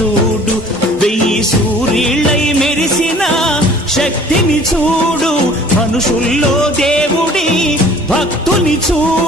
చూడు. వెయ్యి సూర్యులై మెరిసిన శక్తిని చూడు. మనుషుల్లో దేవుడి భక్తుని చూడు.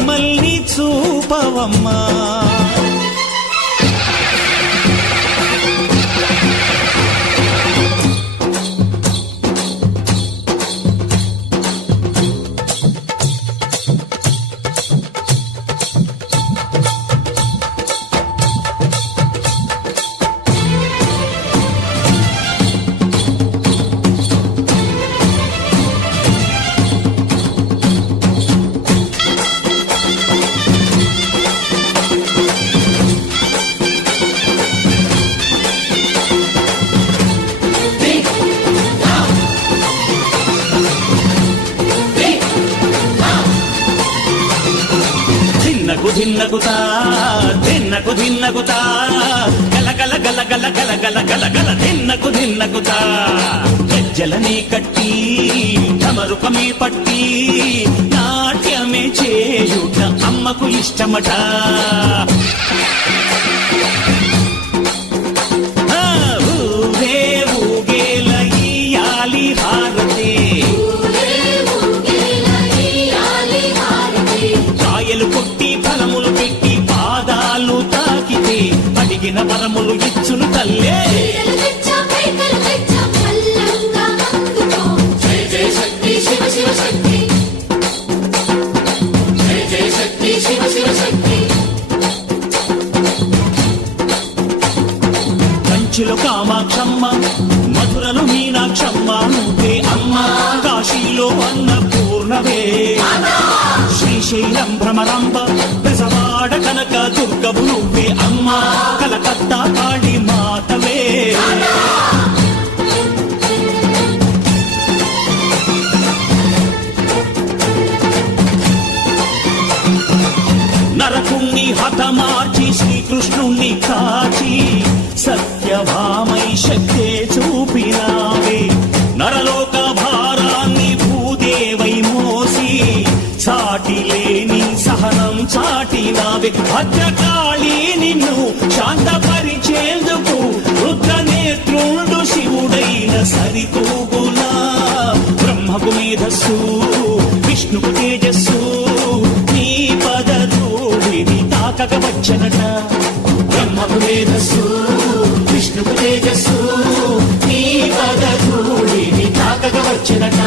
మల్లి చూపవమ్మా. ధిన్నకుతా ధిన్నకు ధిన్నకుతా గలగల గలగల గలగల గలగల ధిన్నకు ధిన్నకుతా గజ్జలనే కట్టి తమరుపమే పట్టి. నాట్యమే చేయుట అమ్మకు ఇష్టమట. కంచిలో కామాక్షమ్మ మధురలో మీనాక్షమ్మ నువ్వే అమ్మ కాశీలో అన్నపూర్ణవే. శ్రీశైలం భ్రమరంబ బెజవాడ కనక దుర్గవు నువ్వే అమ్మ కలకత్తా కాళీ మాతవే. నరకుణ్ణి హతమార్చి శ్రీకృష్ణుణ్ణి కాచి శక్తే చూపినావే. నరలోక భారాన్ని భూదేవై మోసి చాటి లేని సహనం చాటినావే. భద్రకాళి నిన్ను శాంతపరిచేందుకు రుద్ర నేత్రుడు శివుడైన సరితూగులా బ్రహ్మకు మేధస్సు విష్ణుకు తేజస్సు నీ పద ధూళిని తాకక వచ్చనట. బ్రహ్మకు మేధస్సు విష్ణుకు తేజస్సు నీ పద ధూళిని తాకక వచ్చనట